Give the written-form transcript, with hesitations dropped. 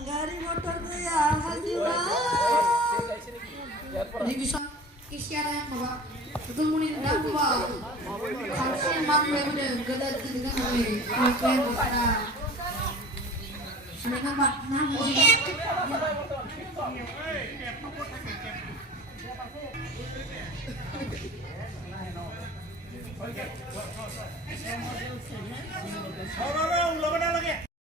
Gari motor tuh ya, hasilnya. Jadi bisa isyarat yang bapak. Betul muni dah bapak. Hasil malu ya bener, gada dengan kami. Oke, bapak. Mereka pak, nah Ulang lagi.